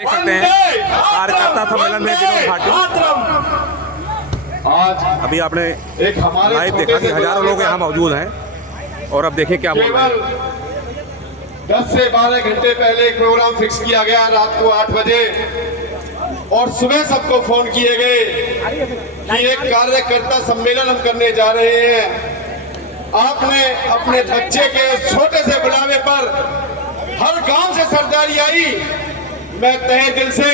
देख सकते हैं कार्यकर्ता सम्मेलन में विनोद भाटी। आज अभी आपने एक हमारे लाइव देखा कि हजारों लोग यहाँ मौजूद हैं और अब देखिए क्या बोल रहे केवल हैं। 10 से 12 घंटे पहले एक प्रोग्राम फिक्स किया गया रात को 8 बजे और सुबह सबको फोन किए गए कि एक कार्यकर्ता सम्मेलन हम करने जा रहे हैं। आपने अपने बच्चे के छोटे से बुलावे पर हर गांव से सरदारी आई। मैं तहे दिल से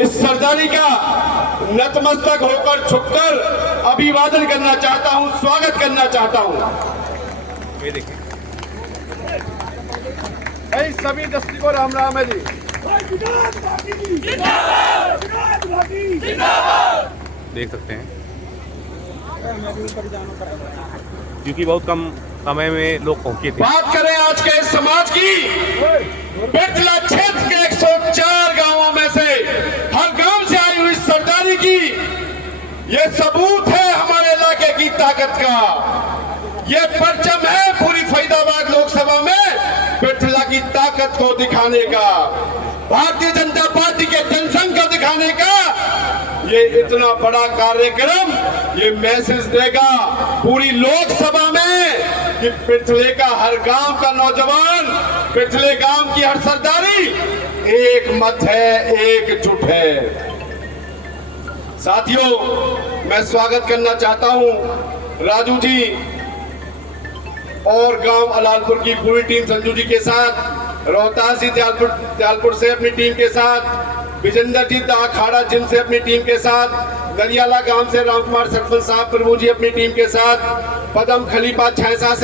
इस सरदारी का नतमस्तक होकर झुककर अभिवादन करना चाहता हूं, स्वागत करना चाहता हूं। ये देखिए सभी दस्ती को राम राम है जी। देख सकते हैं क्योंकि बहुत कम समय में लोग पहुंचे थे। बात करें आज के इस समाज की, बेटला क्षेत्र के 104 गांवों में से हर गांव से आई हुई सरदारी की ये सबूत है हमारे इलाके की ताकत का। ये परचम है पूरी फरीदाबाद लोकसभा में बेटला की ताकत को दिखाने का, भारतीय जनता पार्टी के जनसंघ को दिखाने का। ये इतना बड़ा कार्यक्रम ये मैसेज देगा पूरी लोकसभा में कि पिछले का हर गांव का नौजवान, पिछले गांव की हर सरदारी एक मत है, एकजुट है। साथियों, मैं स्वागत करना चाहता हूं राजू जी और गांव अलालपुर की पूरी टीम संजू जी के साथ, रोहतास जी दयालपुर से अपनी टीम के साथ, विजेंद्र जी अखाड़ा जिम से अपनी टीम के साथ, दरियाला गांव से रामकुमार सरपंच साहब प्रभु जी अपनी टीम के साथ, पदम खलीफा छैसा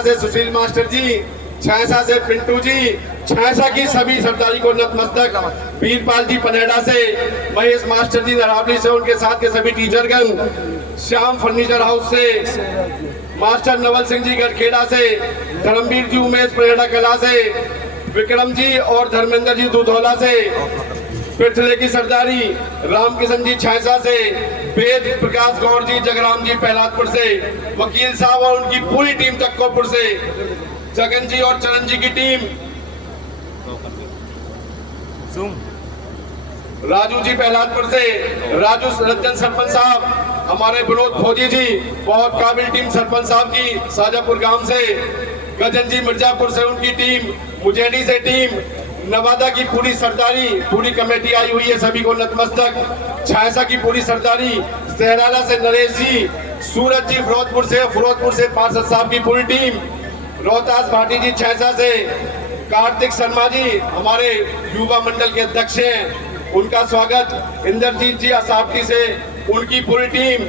से सुशील मास्टर जी, छैसा से पिंटू जी, छैसा की सभी सरदारी को नतमस्तक, वीरपाल जी पनेड़ा से, महेश मास्टर जी नरावली से, उनके साथ के सभी टीचरगण, श्याम फर्नीचर हाउस से, मास्टर नवल सिंह जी गढ़खेड़ा से, धर्मवीर जी उमेश पनेड़ा कला से, विक्रम जी और धर्मेंद्र जी दुधौला से, पिछले की सरदारी रामकिशन जी छैसा से, वेद प्रकाश गौड़ जी जगराम जी पहलादपुर से, वकील साहब और उनकी पूरी टीम तक्कोपुर से, जगन जी और चरण जी की टीम, राजू जी पहलादपुर से, राजू रंजन सरपंच साहब, हमारे विनोद फौजी जी, बहुत काबिल टीम सरपंच साहब की शाजापुर गांव से, गजन जी मिर्जापुर से उनकी टीम, मुजेडी से टीम, नवादा की पूरी सरदारी पूरी कमेटी आई हुई है, सभी को नतमस्तक, छैसा की पूरी सरदारी, सहराला से नरेश जी, सूरज जी फिरोजपुर से पार्षद साहब की पूरी टीम, रोहतास भाटी जी छैसा से, कार्तिक शर्मा जी हमारे युवा मंडल के अध्यक्ष हैं, उनका स्वागत, इंद्रजीत जी असावटी से उनकी पूरी टीम,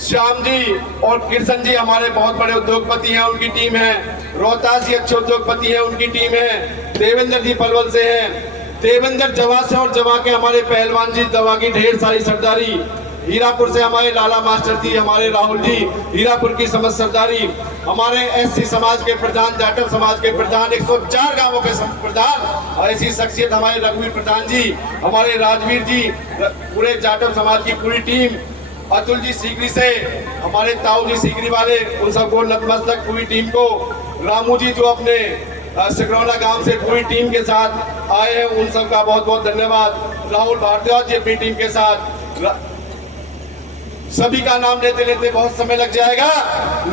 श्याम जी और किशन जी हमारे बहुत बड़े उद्योगपति हैं, उनकी टीम है, रोहतास जी अच्छे उद्योगपति हैं, उनकी टीम है, देवेंद्र जी पलवल से हैं, देवेंद्र जवा से और जवा के हमारे पहलवान जी, दवा की ढेर सारी सरदारी, हीरापुर से हमारे लाला मास्टर जी, हमारे राहुल जी, हीरापुर की समस्त सरदारी, हमारे एससी समाज के प्रधान, जाटव समाज के प्रधान, 104 गांवों के प्रधान, ऐसी शख्सियत हमारे रघुवीर प्रधान जी, हमारे राजवीर जी, पूरे जाटव समाज की पूरी टीम, अतुल जी सीकरी से, हमारे ताऊ जी सीकरी वाले, उन सबको नतमस्तक पूरी टीम को, रामू जी जो अपने सिकरौला गांव से पूरी टीम के साथ आए हैं, उन सबका बहुत बहुत धन्यवाद, राहुल भारद्वाज जी अपनी टीम के साथ, सभी का नाम लेते लेते बहुत समय लग जाएगा।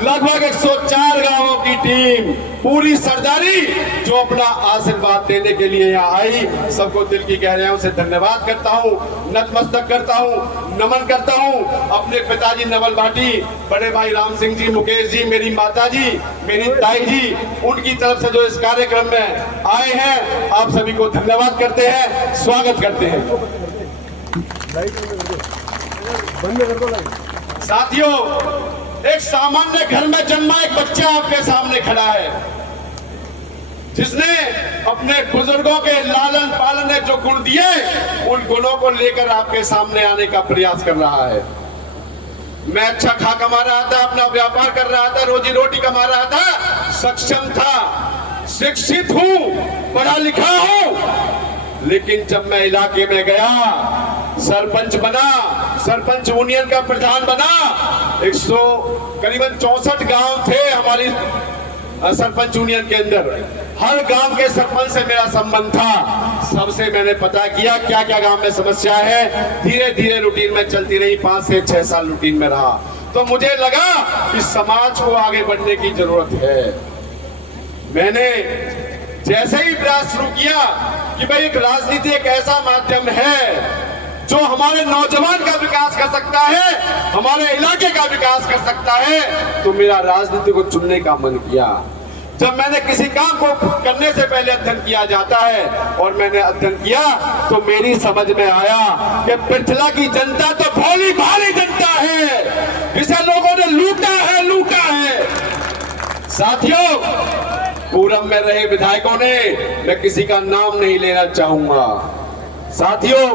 लगभग 104 गांवों की टीम, पूरी सरदारी जो अपना आशीर्वाद देने के लिए यहाँ आई, सबको दिल की गहराइयों से धन्यवाद करता हूँ, नतमस्तक करता हूँ, नमन करता हूँ। अपने पिताजी नवल भाटी, बड़े भाई राम सिंह जी, मुकेश जी, मेरी माता जी, मेरी ताई जी, उनकी तरफ से जो इस कार्यक्रम में आए हैं, आप सभी को धन्यवाद करते हैं, स्वागत करते हैं। साथियों, एक सामान्य घर में जन्मा एक बच्चा आपके सामने खड़ा है, जिसने अपने बुजुर्गों के लालन पालन ने जो गुण दिए, उन गुणों को लेकर आपके सामने आने का प्रयास कर रहा है। मैं अच्छा खा कमा रहा था, अपना व्यापार कर रहा था, रोजी रोटी कमा रहा था, सक्षम था, शिक्षित हूं, पढ़ा लिखा हूं, लेकिन जब मैं इलाके में गया, सरपंच बना, सरपंच यूनियन का प्रधान बना, करीबन 64 गांव थे हमारी सरपंच यूनियन के अंदर, हर गांव के सरपंच से मेरा संबंध था, सबसे मैंने पता किया क्या क्या गांव में समस्या है। धीरे धीरे रूटीन में चलती रही, 5 से 6 साल रूटीन में रहा, तो मुझे लगा कि समाज को आगे बढ़ने की जरूरत है। मैंने जैसे ही प्रयास शुरू किया कि भाई एक राजनीति एक ऐसा माध्यम है जो हमारे नौजवान का विकास कर सकता है, हमारे इलाके का विकास कर सकता है, तो मेरा राजनीति को चुनने का मन किया। जब मैंने किसी काम को करने से पहले अध्ययन किया जाता है, और मैंने अध्ययन किया तो मेरी समझ में आया कि पृथला की जनता तो भोली भाली जनता है, जिसे लोगों ने लूटा है। साथियों, पूरब में रहे विधायकों ने, मैं किसी का नाम नहीं लेना चाहूंगा, साथियों,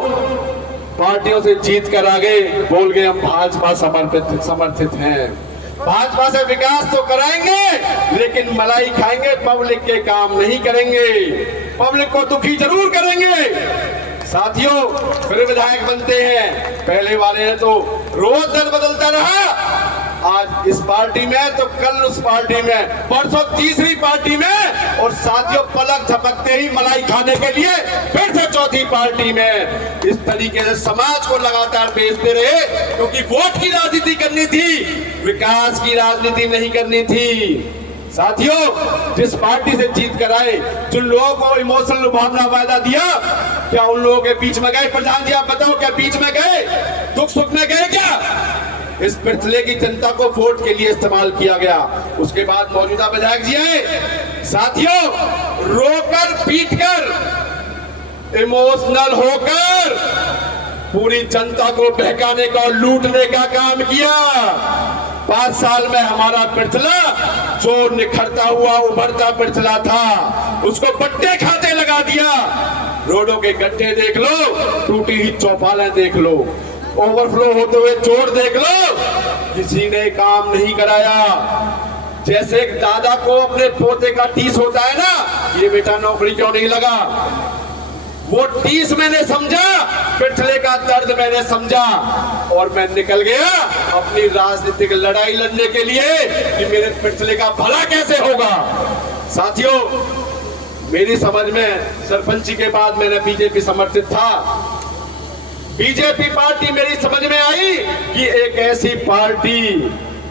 पार्टियों से जीत कर आगे बोल गए हम भाजपा समर्थित हैं। भाजपा से विकास तो कराएंगे, लेकिन मलाई खाएंगे, पब्लिक के काम नहीं करेंगे, पब्लिक को दुखी जरूर करेंगे। साथियों, फिर विधायक बनते हैं, पहले वाले ने तो रोज दर बदलता रहा, आज इस पार्टी में तो कल उस पार्टी में, परसों तीसरी पार्टी में, और साथियों पलक झपकते ही मलाई खाने के लिए फिर से चौथी पार्टी में। इस तरीके से समाज को लगातार बेचते रहे, क्योंकि वोट की राजनीति करनी थी, विकास की राजनीति नहीं करनी थी। साथियों, जिस पार्टी से जीत कर आए, जिन लोगों को इमोशनल लुभावना वायदा दिया, क्या उन लोगों के बीच में गए? प्रधान जी आप बताओ, क्या बीच में गए? दुख सुख में गए क्या? इस पृथले की जनता को वोट के लिए इस्तेमाल किया गया। उसके बाद मौजूदा विधायक जी आए, साथियों, रोकर पीटकर इमोशनल होकर पूरी जनता को बहकाने का और लूटने का काम किया। 5 साल में हमारा पृथला जो निखरता हुआ उभरता पृथला था, उसको पट्टे खाते लगा दिया। रोडों के गड्ढे देख लो, टूटी हुई चौपालें देख लो, ओवरफ्लो होते हुए चोर देख लो, किसी ने काम नहीं कराया। जैसे एक दादा को अपने पोते का टीस होता है ना, ये बेटा नौकरी क्यों नहीं लगा, वो टीस मैंने समझा, पिछले का दर्द मैंने समझा, और मैं निकल गया अपनी राजनीतिक लड़ाई लड़ने के लिए कि मेरे पिछले का भला कैसे होगा। साथियों, मेरी समझ में सरपंची के बाद मैंने बीजेपी समर्थित था। बीजेपी पार्टी मेरी समझ में आई कि एक ऐसी पार्टी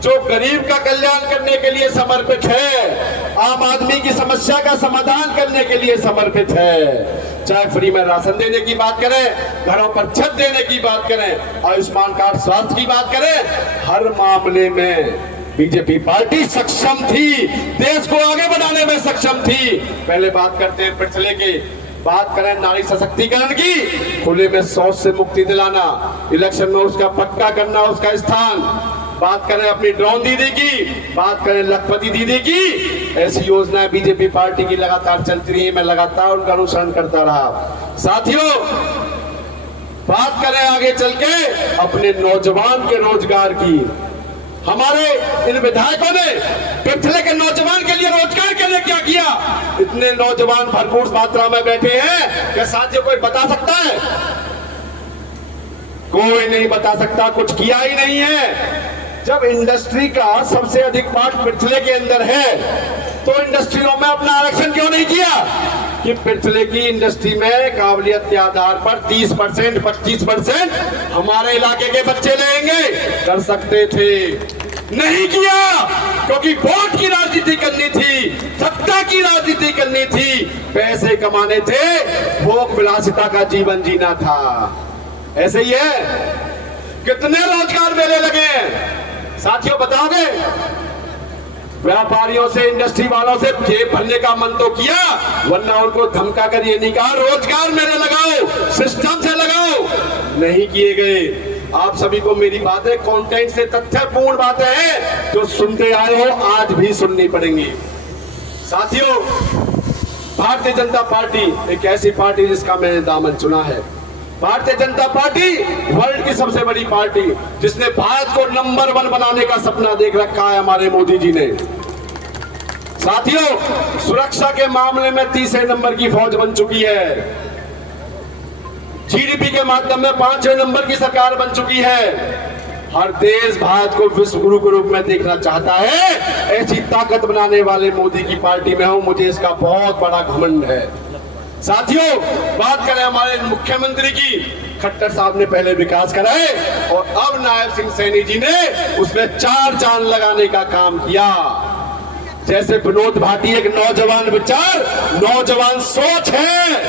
जो गरीब का कल्याण करने के लिए समर्पित है, आम आदमी की समस्या का समाधान करने के लिए समर्पित है। चाहे फ्री में राशन देने की बात करें, घरों पर छत देने की बात करें, आयुष्मान कार्ड स्वास्थ्य की बात करें, हर मामले में बीजेपी पार्टी सक्षम थी, देश को आगे बढ़ाने में सक्षम थी। पहले बात करते हैं पिछले के, बात करें नारी सशक्तिकरण की, खुले में शौच से मुक्ति दिलाना, इलेक्शन में उसका पक्का करना, उसका स्थान। बात करें अपनी ड्रोन दीदी की, बात करें लखपति दीदी की, ऐसी योजनाएं बीजेपी पार्टी की लगातार चलती रही, मैं लगातार उनका अनुसरण करता रहा। साथियों, बात करें आगे चल के अपने नौजवान के रोजगार की, हमारे इन विधायकों ने पिछले के नौजवान के लिए रोजगार के लिए क्या किया? इतने नौजवान भरपूर मात्रा में बैठे हैं, क्या साथियों कोई बता सकता है? कोई नहीं बता सकता, कुछ किया ही नहीं है। जब इंडस्ट्री का सबसे अधिक पार्ट पिछले के अंदर है, तो इंडस्ट्रियों में अपना आरक्षण क्यों नहीं किया कि पिछले की इंडस्ट्री में काबिलियत के आधार पर 30%, 25% हमारे इलाके के बच्चे लेंगे? कर सकते थे, नहीं किया, क्योंकि वोट की राजनीति करनी थी, सत्ता की राजनीति करनी थी, पैसे कमाने थे, भोग विलासिता का जीवन जीना था। ऐसे ही है। कितने रोजगार मेले लगे हैं साथियों, बताओगे? व्यापारियों से, इंडस्ट्री वालों से जेब भरने का मन तो किया, वरना उनको धमका कर ये नहीं कहा रोजगार मेले लगाओ, सिस्टम से लगाओ, नहीं किए गए। आप सभी को मेरी बातें कंटेंट से तथ्यपूर्ण बातें हैं जो सुनते आए हो, आज भी सुननी पड़ेंगी। साथियों, भारतीय जनता पार्टी एक ऐसी पार्टी जिसका मैंने दामन चुना है। भारतीय जनता पार्टी वर्ल्ड की सबसे बड़ी पार्टी, जिसने भारत को नंबर 1 बनाने का सपना देख रखा है हमारे मोदी जी ने। साथियों, सुरक्षा के मामले में तीसरे नंबर की फौज बन चुकी है, जीडीपी के माध्यम में 5वें नंबर की सरकार बन चुकी है। हर देश भारत को विश्व गुरु के रूप में देखना चाहता है। ऐसी ताकत बनाने वाले मोदी की पार्टी में हूं, मुझे इसका बहुत बड़ा घमंड है। साथियों, बात करें हमारे मुख्यमंत्री की, खट्टर साहब ने पहले विकास कराए और अब नायब सिंह सैनी जी ने उसमें 4 चांद लगाने का काम किया। जैसे विनोद भाटी एक नौजवान विचार, नौजवान सोच है,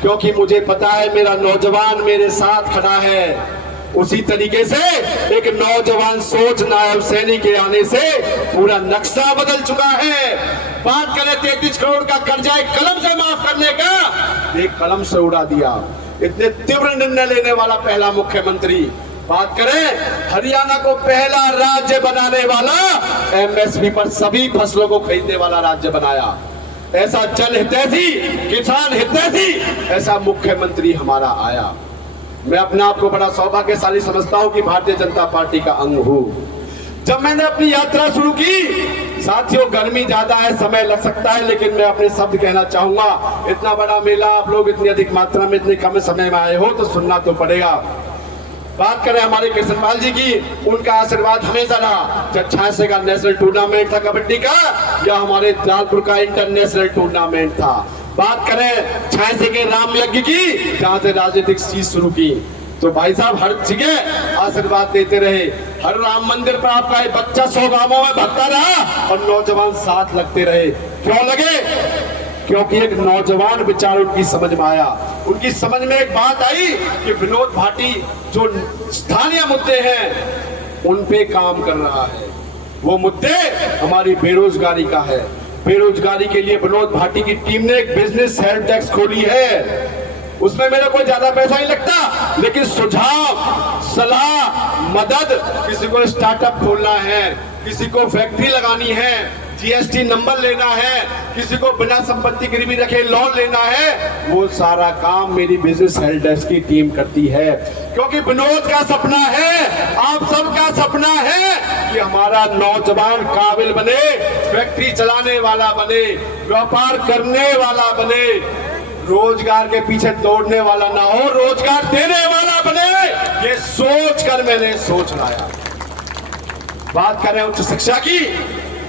क्योंकि मुझे पता है मेरा नौजवान मेरे साथ खड़ा है। उसी तरीके से एक नौजवान सोच नायब सैनी के आने से पूरा नक्शा बदल चुका है। बात करें 33 करोड़ का कर्जा एक कलम से माफ करने का, एक कलम से उड़ा दिया। इतने तीव्र निर्णय लेने वाला पहला मुख्यमंत्री। बात करें हरियाणा को पहला राज्य बनाने वाला, एमएसपी पर सभी फसलों को खरीदने वाला राज्य बनाया। ऐसा जन हितैषी, किसान हितैषी ऐसा मुख्यमंत्री हमारा आया। मैं अपने आप को बड़ा सौभाग्यशाली समझता हूं कि भारतीय जनता पार्टी का अंग हूं। जब मैंने अपनी यात्रा शुरू की, साथियों गर्मी ज्यादा है, समय लग सकता है, लेकिन मैं अपने शब्द कहना चाहूंगा। इतना बड़ा मेला, आप लोग इतनी अधिक मात्रा में इतने कम समय में आए हो तो सुनना तो पड़ेगा। बात करें हमारे कृष्णपाल जी की, उनका आशीर्वाद हमेशा रहा। जब 86 का नेशनल टूर्नामेंट था कबड्डी का, या हमारे जालपुर का इंटरनेशनल टूर्नामेंट था। बात करें 86 के राम यज्ञ की, जहां से राजनीतिक चीज शुरू की, तो भाई साहब हर जगह आशीर्वाद देते रहे। हर राम मंदिर पर आपका एक बच्चा 100 गांवों में भगता रहा और नौजवान साथ लगते रहे। क्यों लगे? क्योंकि एक नौजवान विचार उनकी समझ में आया। उनकी समझ में एक बात आई कि विनोद भाटी जो स्थानीय मुद्दे हैं उन पे काम कर रहा है। वो मुद्दे हमारी बेरोजगारी का है। बेरोजगारी के लिए विनोद भाटी की टीम ने एक बिजनेस हेल्प डेस्क खोली है। उसमें मेरा कोई ज्यादा पैसा नहीं लगता, लेकिन सुझाव, सलाह, मदद, किसी को स्टार्टअप खोलना है, किसी को फैक्ट्री लगानी है, जीएसटी नंबर लेना है, किसी को बिना संपत्ति गिरवी रखे लोन लेना है, वो सारा काम मेरी बिजनेस हेल्प डेस्क की टीम करती है। क्योंकि विनोद का सपना है, आप सबका सपना है कि हमारा नौजवान काबिल बने, फैक्ट्री चलाने वाला बने, व्यापार करने वाला बने, रोजगार के पीछे दौड़ने वाला ना हो, रोजगार देने वाला बने। ये सोच कर मैंने सोच लाया। बात करें उच्च शिक्षा की,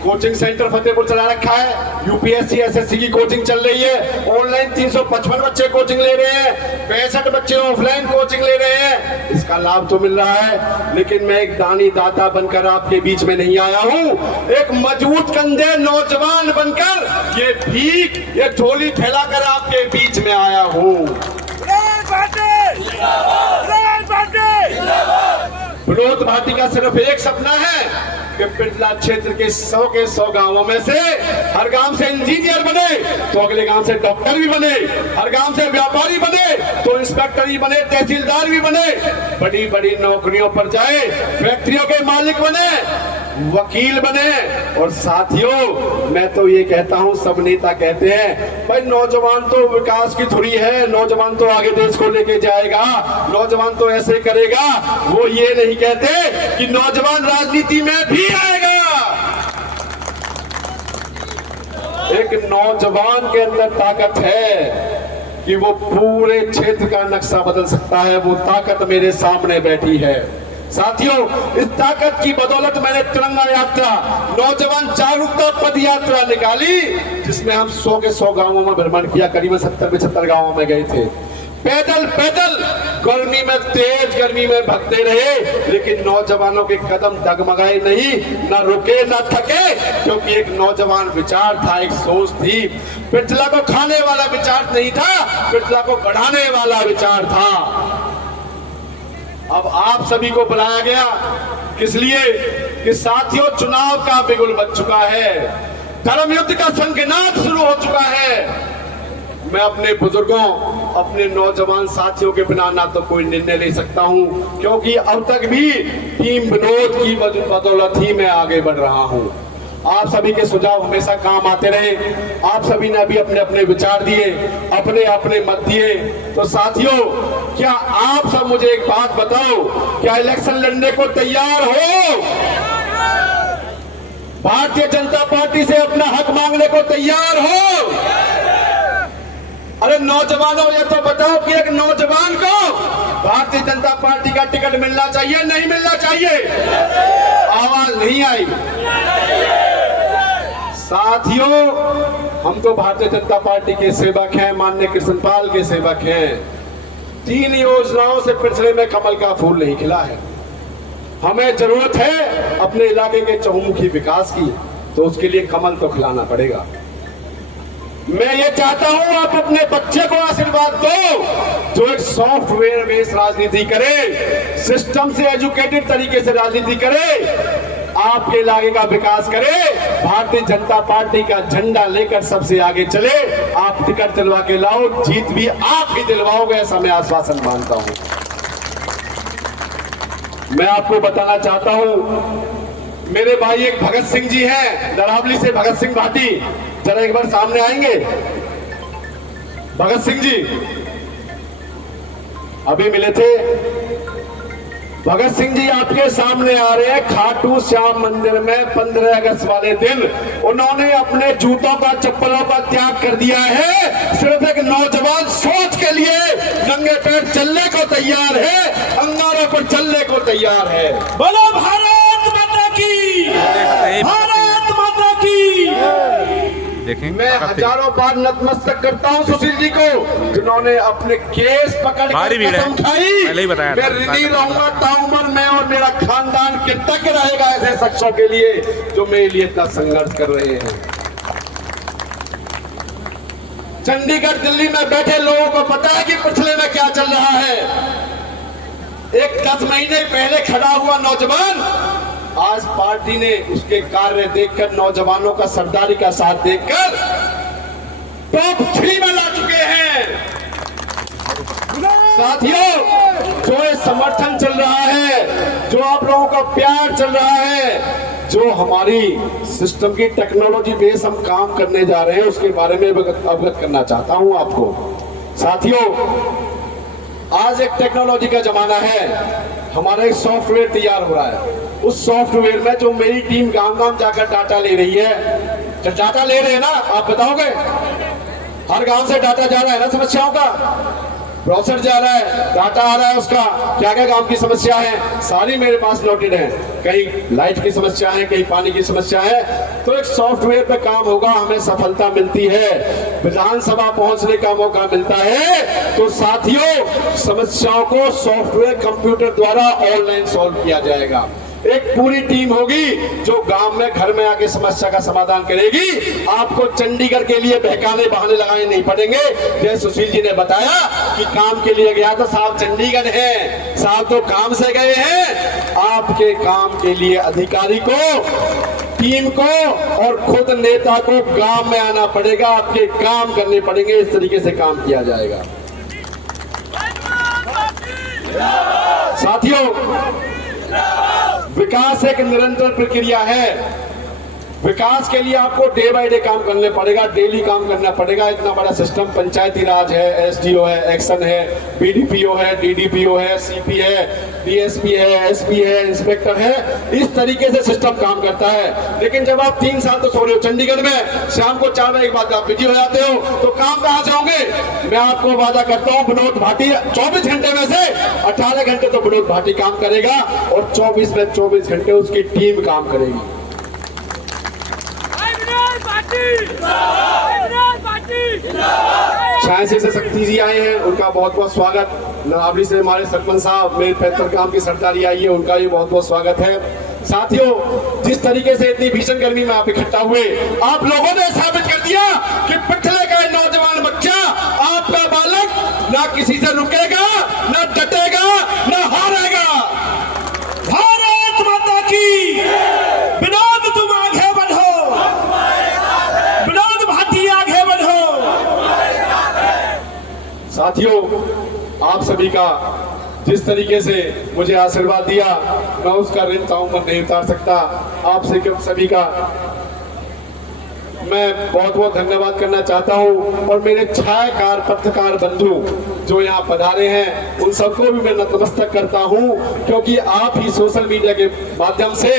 कोचिंग सेंटर फतेहपुर चला रखा है। यूपीएससी एसएससी की कोचिंग चल रही है। ऑनलाइन 355 बच्चे कोचिंग ले रहे हैं, 65 बच्चे ऑफलाइन कोचिंग ले रहे हैं। इसका लाभ तो मिल रहा है, लेकिन मैं एक दानी दाता बनकर आपके बीच में नहीं आया हूं। एक मजबूत कंधे नौजवान बनकर ये भीख, ये झोली फैलाकर आपके बीच में आया हूं। विनोद भाटी का सिर्फ एक सपना है कि पिछला क्षेत्र के 100 गांवों में से हर गांव से इंजीनियर बने तो अगले गांव से डॉक्टर भी बने, हर गांव से व्यापारी बने तो इंस्पेक्टर भी बने, तहसीलदार भी बने, बड़ी बड़ी नौकरियों पर जाए, फैक्ट्रियों के मालिक बने, वकील बने। और साथियों, मैं तो ये कहता हूं, सब नेता कहते हैं भाई नौजवान तो विकास की धुरी है, नौजवान तो आगे देश को लेके जाएगा, नौजवान तो ऐसे करेगा। वो ये नहीं कहते कि नौजवान राजनीति में भी आएगा। एक नौजवान के अंदर ताकत है कि वो पूरे क्षेत्र का नक्शा बदल सकता है। वो ताकत मेरे सामने बैठी है। साथियों, इस ताकत की बदौलत मैंने तिरंगा यात्रा, नौजवान जागरूकता पद यात्रा निकाली, जिसमें हम 100 के 100 गांवों में भ्रमण किया। करीबन 70-75 गांवों में गए थे। पैदल पैदल गर्मी में, तेज गर्मी में भगते रहे, लेकिन नौजवानों के कदम डगमगाए नहीं, न रुके न थके, क्योंकि एक नौजवान विचार था, एक सोच थी। पिछला को खाने वाला विचार नहीं था, पिछला को बढ़ाने वाला विचार था। अब आप सभी को बुलाया गया किस लिए? कि साथियों, चुनाव का बिगुल बज चुका है, धर्म युद्ध का शंखनाद शुरू हो चुका है। मैं अपने बुजुर्गों, अपने नौजवान साथियों के बिना ना तो कोई निर्णय ले सकता हूं, क्योंकि अब तक भी टीम विनोद की बदौलत ही मैं आगे बढ़ रहा हूं। आप सभी के सुझाव हमेशा काम आते रहे। आप सभी ने अभी अपने अपने विचार दिए, अपने अपने मत दिए। तो साथियों, क्या आप सब मुझे एक बात बताओ, क्या इलेक्शन लड़ने को तैयार हो? भारतीय जनता पार्टी से अपना हक मांगने को तैयार हो? अरे नौजवानों, ये तो बताओ कि एक नौजवान को भारतीय जनता पार्टी का टिकट मिलना चाहिए, नहीं मिलना चाहिए? आवाज नहीं आई। साथियों, हम तो भारतीय जनता पार्टी के सेवक हैं, माननीय कृष्णपाल के सेवक हैं। 3 योजनाओं से पिछले में कमल का फूल नहीं खिला है। हमें जरूरत है अपने इलाके के चहुमुखी विकास की, तो उसके लिए कमल तो खिलाना पड़ेगा। मैं ये चाहता हूं आप अपने बच्चे को आशीर्वाद दो जो एक सॉफ्टवेयर बेस्ड राजनीति करे, सिस्टम से एजुकेटेड तरीके से राजनीति करे, आपके इलाके का विकास करे, भारतीय जनता पार्टी का झंडा लेकर सबसे आगे चले। आप टिकट दिलवा के लाओ, जीत भी आप ही दिलवाओगे, ऐसा मैं आश्वासन मानता हूं। मैं आपको बताना चाहता हूं, मेरे भाई एक भगत सिंह जी हैं, दरावली से भगत सिंह भाटी, जरा एक बार सामने आएंगे। भगत सिंह जी अभी मिले थे। भगत सिंह जी आपके सामने आ रहे हैं। खाटू श्याम मंदिर में 15 अगस्त वाले दिन उन्होंने अपने जूतों का, चप्पलों का त्याग कर दिया है। सिर्फ एक नौजवान सोच के लिए नंगे पैर चलने को तैयार है, अंगारों पर चलने को तैयार है। बोलो भारत माता की, भारत माता की। देखें, मैं हजारों बार नतमस्तक करता हूं सुशील जी को, जिन्होंने अपने केस पकड़ कर कसम खाई। मैं ऋणी रहूंगा ताउमर, मैं और मेरा खानदान कृतज्ञ रहेगा ऐसे शख्सों के लिए जो मेरे लिए इतना संघर्ष कर रहे हैं। चंडीगढ़ दिल्ली में बैठे लोगों को पता है कि पिछले में क्या चल रहा है। एक 10 महीने पहले खड़ा हुआ नौजवान आज पार्टी ने उसके कार्य देखकर, नौजवानों का सरदारी का साथ देखकर टॉप 3 में ला चुके हैं। साथियों, जो ये समर्थन चल रहा है, जो आप लोगों का प्यार चल रहा है, जो हमारी सिस्टम की टेक्नोलॉजी बेस हम काम करने जा रहे हैं, उसके बारे में अवगत करना चाहता हूं आपको। साथियों, आज एक टेक्नोलॉजी का जमाना है। हमारा एक सॉफ्टवेयर तैयार हो रहा है। उस सॉफ्टवेयर में जो मेरी टीम गांव-गांव जाकर डाटा ले रही है, तो डाटा ले रहे हैं ना, आप बताओगे? हर गांव से डाटा जा रहा है ना, समस्याओं का ब्राउज़र जा रहा है, डाटा आ रहा है उसका, क्या क्या गांव की समस्या है सारी मेरे पास नोटेड है। कहीं लाइट की समस्या है, कहीं पानी की समस्या है, तो एक सॉफ्टवेयर पे काम होगा, हमें सफलता मिलती है, विधानसभा पहुंचने का मौका मिलता है। तो साथियों, समस्याओं को सॉफ्टवेयर कंप्यूटर द्वारा ऑनलाइन सॉल्व किया जाएगा। एक पूरी टीम होगी जो गांव में, घर में आके समस्या का समाधान करेगी। आपको चंडीगढ़ के लिए बहकाने बहाने लगाने नहीं पड़ेंगे। जैसे सुशील जी ने बताया कि काम के लिए गया तो साहब चंडीगढ़ है, साहब तो काम से गए हैं। आपके काम के लिए अधिकारी को, टीम को और खुद नेता को गांव में आना पड़ेगा, आपके काम करने पड़ेंगे। इस तरीके से काम किया जाएगा। साथियों, विकास एक निरंतर प्रक्रिया है। विकास के लिए आपको डे बाय डे काम करने पड़ेगा, डेली काम करना पड़ेगा। इतना बड़ा सिस्टम, पंचायती राज है, एसडीओ है, एक्शन है, बीडीपीओ है, डीडीपीओ है, सीपी है, डीएसपी है, एसपी है, इंस्पेक्टर है, इस तरीके से सिस्टम काम करता है। लेकिन जब आप 3 साल तो सो रहे हो चंडीगढ़ में, शाम को 4 बजे के बाद आप बिजी हो जाते हो, तो काम कहां जाओगे? मैं आपको वादा करता हूं, विनोद भाटी 24 घंटे में से 18 घंटे तो विनोद भाटी काम करेगा और 24 में 24 घंटे उसकी टीम काम करेगी। झांसी से शक्ति जी आए हैं, उनका बहुत बहुत स्वागत। नवाबरी से हमारे सरपंच साहब, मेरे 75 गांव की सरदारी आई है, उनका भी बहुत बहुत स्वागत है। साथियों, जिस तरीके से इतनी भीषण गर्मी में आप इकट्ठा हुए, आप लोगों ने साबित कर दिया कि पिछले का नौजवान बच्चा, आपका बालक ना किसी से रुकेगा, ना डटेगा, ना हारेगा। भारत माता की। विनोद, तुम आगे बढ़ो, विनोद भाटी आगे बढ़ो। साथियों, आप सभी का जिस तरीके से मुझे आशीर्वाद दिया, मैं उसका ऋण ताउम्र नहीं उतार सकता। आप सभी का मैं बहुत बहुत धन्यवाद करना चाहता हूं। और मेरे छायाकार पत्रकार बंधु जो यहाँ पधारे हैं, उन सबको भी मैं नतमस्तक करता हूं, क्योंकि आप ही सोशल मीडिया के माध्यम से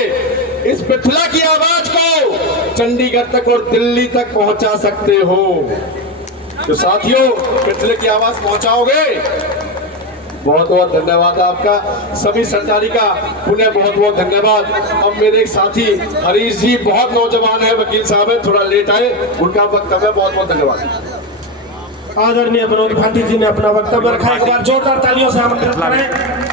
इस पिछला की आवाज को चंडीगढ़ तक और दिल्ली तक पहुंचा सकते हो। तो साथियों, पिछले की आवाज पहुंचाओगे, बहुत बहुत धन्यवाद आपका। सभी सरकारी का पुनः बहुत बहुत धन्यवाद। अब मेरे एक साथी हरीश जी बहुत नौजवान है, वकील साहब है, थोड़ा लेट आए, उनका वक्तव्य बहुत बहुत धन्यवाद। आदरणीय विनोद भाटी जी ने अपना वक्तव्य रखा, एक बार जोरदार तालियों से आमंत्रित करें।